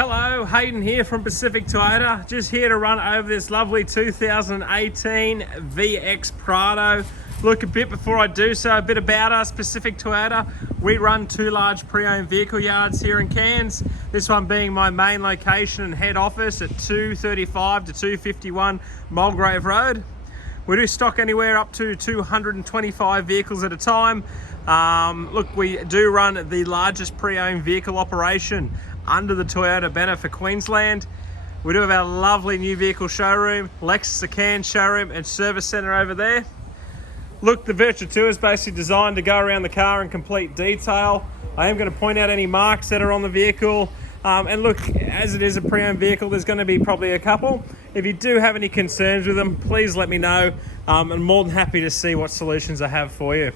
Hello, Hayden here from Pacific Toyota. Just here to run over this lovely 2018 VX Prado. Look, a bit before I do so, a bit about us, Pacific Toyota. We run two large pre-owned vehicle yards here in Cairns. This one being my main location and head office at 235 to 251 Mulgrave Road. We do stock anywhere up to 225 vehicles at a time. Look, we do run the largest pre-owned vehicle operation under the Toyota banner for Queensland. We do have our lovely new vehicle showroom, Lexus Cairns showroom and service centre over there. Look, the virtual tour is basically designed to go around the car in complete detail. I am going to point out any marks that are on the vehicle. And look, as it is a pre-owned vehicle, there's going to be probably a couple. If you do have any concerns with them, please let me know. I'm more than happy to see what solutions I have for you.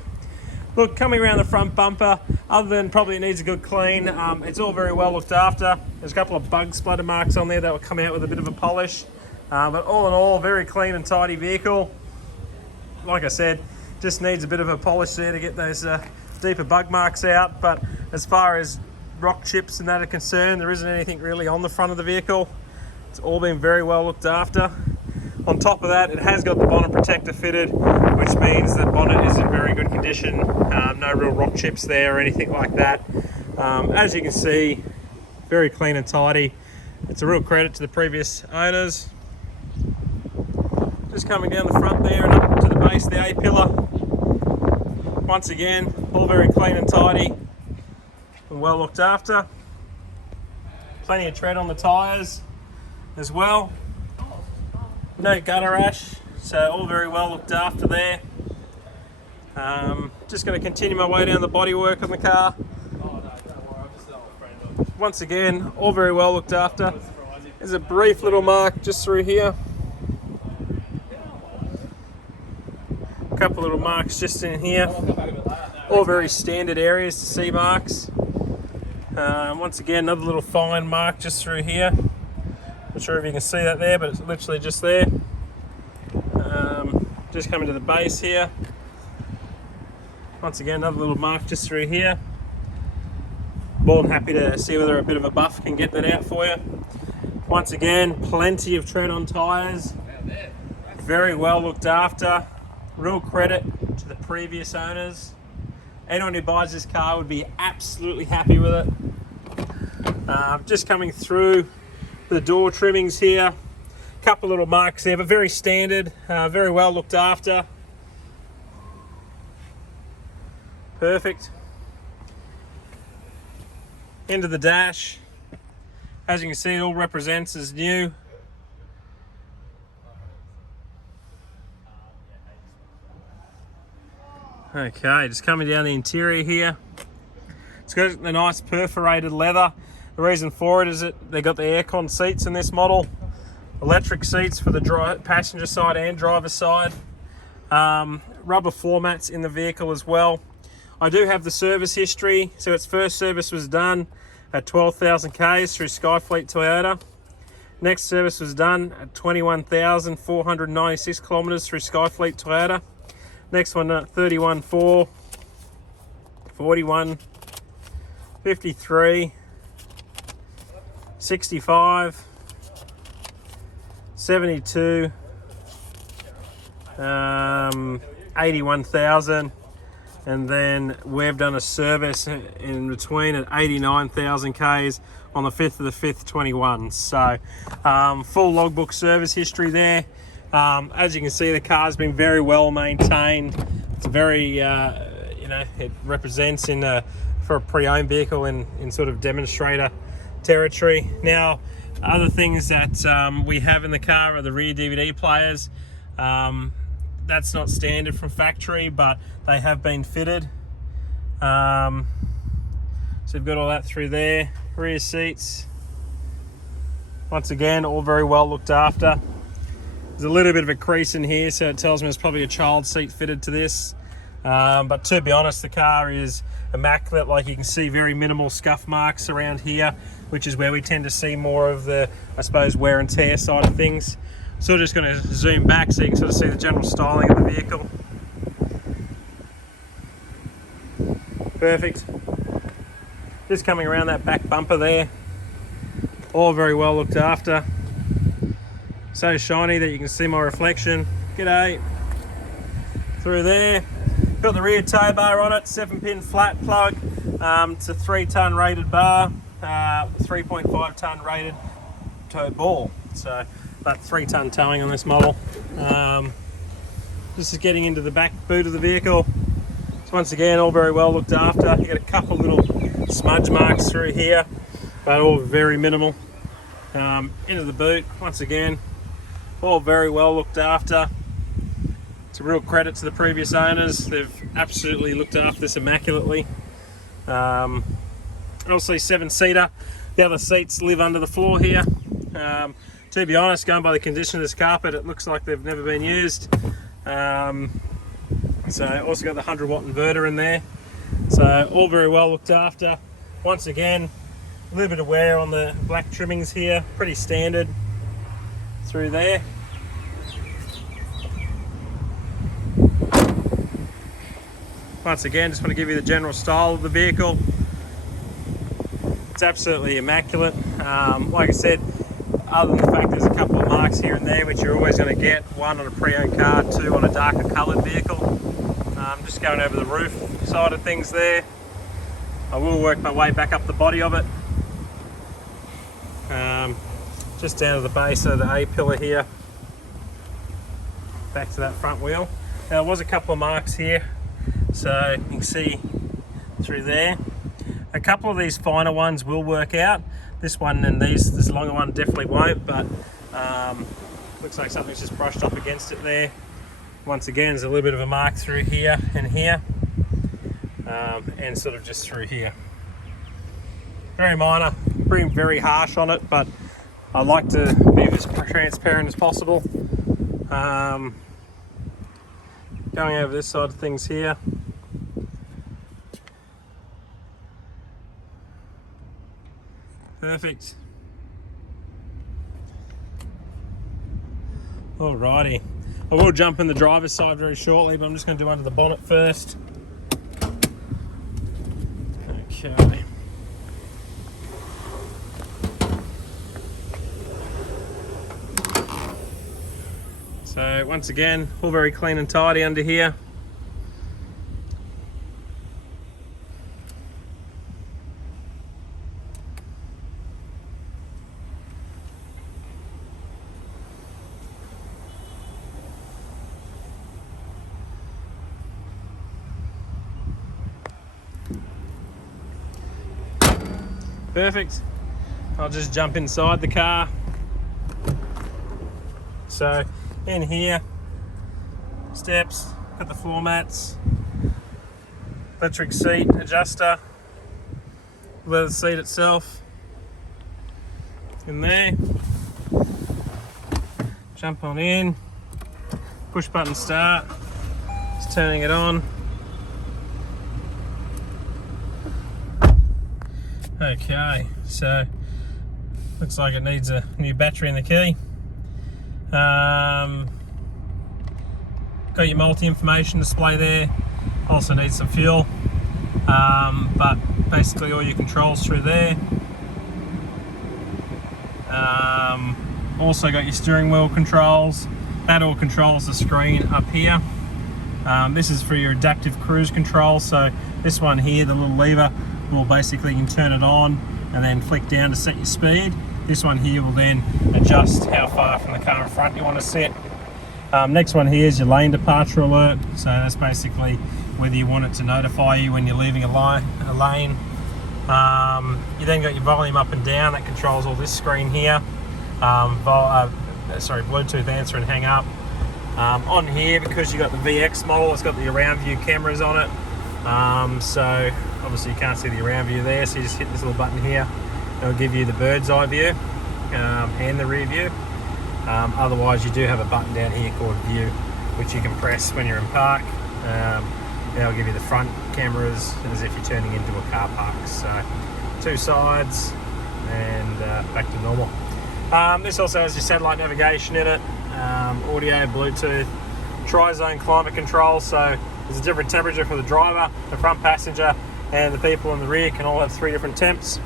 Look, coming around the front bumper, other than probably it needs a good clean, it's all very well looked after. There's a couple of bug splatter marks on there that will come out with a bit of a polish. But all in all, very clean and tidy vehicle. Like I said, just needs a bit of a polish there to get those deeper bug marks out. But as far as rock chips and that are concerned, there isn't anything really on the front of the vehicle. It's all been very well looked after. On top of that, it has got the bonnet protector fitted, which means the bonnet is in very good condition. No real rock chips there or anything like that. As you can see, very clean and tidy. It's a real credit to the previous owners. Just coming down the front there and up to the base of the A-pillar. Once again, all very clean and tidy and well looked after. Plenty of tread on the tyres as well. No gutter ash, so all very well looked after there. Just going to continue my way down the bodywork on the car. Once again, all very well looked after. There's a brief little mark just through here. A couple little marks just in here. All very standard areas to see marks. Once again, another little fine mark just through here. Not sure if you can see that there, but it's literally just there. Just coming to the base here. Once again, another little mark just through here. More than happy to see whether a bit of a buff can get that out for you. Once again, plenty of tread on tyres. Very well looked after. Real credit to the previous owners. Anyone who buys this car would be absolutely happy with it. Just coming through the door trimmings here, couple little marks there, but very standard, very well looked after. Perfect. Into the dash, as you can see, it all represents as new. Okay, just coming down the interior here. It's got the nice perforated leather. The reason for it is that they got the aircon seats in this model, electric seats for the passenger side and driver side, rubber floor mats in the vehicle as well. I do have the service history, so its first service was done at 12,000 Ks through Skyfleet Toyota. Next service was done at 21,496 kilometers through Skyfleet Toyota. Next one at 31,4, 41, 53, 65, 72, 81,000, and then we've done a service in between at 89,000 Ks on the 5th of the 5th, 21. So full logbook service history there. As you can see, the car's been very well maintained. It's very, it represents for a pre-owned vehicle in sort of demonstrator territory. Now, other things that we have in the car are the rear DVD players. That's not standard from factory, but they have been fitted. So we've got all that through there. Rear seats, once again, all very well looked after. There's a little bit of a crease in here, so it tells me there's probably a child seat fitted to this. But to be honest, the car is immaculate. Like you can see, very minimal scuff marks around here, which is where we tend to see more of the, I suppose, wear and tear side of things. So just going to zoom back so you can sort of see the general styling of the vehicle. Perfect. Just coming around that back bumper there. All very well looked after. So shiny that you can see my reflection. G'day. Through there. Got the rear tow bar on it, 7-pin flat plug. It's a 3-ton rated bar, 3.5 ton rated tow ball. So about 3-ton towing on this model. This is getting into the back boot of the vehicle. So once again, all very well looked after. You got a couple little smudge marks through here, but all very minimal. Into the boot, once again, all very well looked after. It's a real credit to the previous owners. They've absolutely looked after this immaculately. Obviously 7-seater. The other seats live under the floor here. To be honest, going by the condition of this carpet, it looks like they've never been used. So also got the 100-watt inverter in there. So all very well looked after. Once again, a little bit of wear on the black trimmings here, pretty standard through there. Once again, just want to give you the general style of the vehicle. It's absolutely immaculate. Like I said, other than the fact there's a couple of marks here and there, which you're always going to get, one on a pre-owned car, two on a darker coloured vehicle. Just going over the roof side of things there. I will work my way back up the body of it. Just down to the base of the A-pillar here. Back to that front wheel. Now there was a couple of marks here, so you can see through there. A couple of these finer ones will work out. This one and this longer one definitely won't, but looks like something's just brushed up against it there. Once again, there's a little bit of a mark through here and here, and sort of just through here. Very minor, being very harsh on it, but I like to be as transparent as possible. Going over this side of things here. Perfect. Alrighty. I will jump in the driver's side very shortly, but I'm just going to do under the bonnet first. Okay. So once again, all very clean and tidy under here. Perfect. I'll just jump inside the car. So in here, steps, got the floor mats, electric seat adjuster, leather seat itself in there. Jump on in, push button start, just turning it on. Okay, so looks like it needs a new battery in the key. Got your multi-information display there. Also needs some fuel, but basically all your controls through there. Also got your steering wheel controls. That all controls the screen up here. This is for your adaptive cruise control. So this one here, the little lever, will basically, you can turn it on and then flick down to set your speed. This one here will then adjust how far from the car in front you want to sit. Next one here is your lane departure alert. So that's basically whether you want it to notify you when you're leaving a lane. You then got your volume up and down. That controls all this screen here. Bluetooth answer and hang up. On here, because you got the VX model, it's got the around view cameras on it. So obviously you can't see the around view there, so you just hit this little button here. It'll give you the bird's eye view and the rear view. Otherwise you do have a button down here called view, which you can press when you're in park. It'll give you the front cameras as if you're turning into a car park. So two sides and back to normal. This also has your satellite navigation in it, audio, Bluetooth, tri-zone climate control, so there's a different temperature for the driver, the front passenger, and the people in the rear can all have 3 different temps.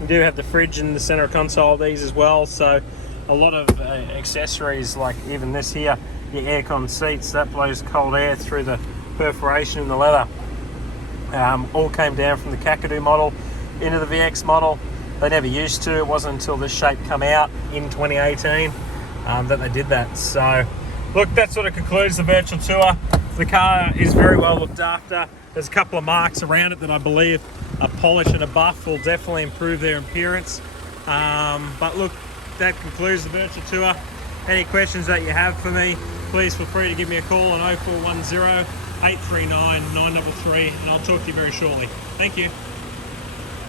You do have the fridge in the center console of these as well, so a lot of accessories, like even this here, your aircon seats, that blows cold air through the perforation in the leather. All came down from the Kakadu model into the VX model. They never used to. It wasn't until this shape come out in 2018 that they did that. So look, that sort of concludes the virtual tour. The car is very well looked after. There's a couple of marks around it that I believe a polish and a buff will definitely improve their appearance. But look, that concludes the virtual tour. Any questions that you have for me, please feel free to give me a call on 0410 839 933, and I'll talk to you very shortly. Thank you.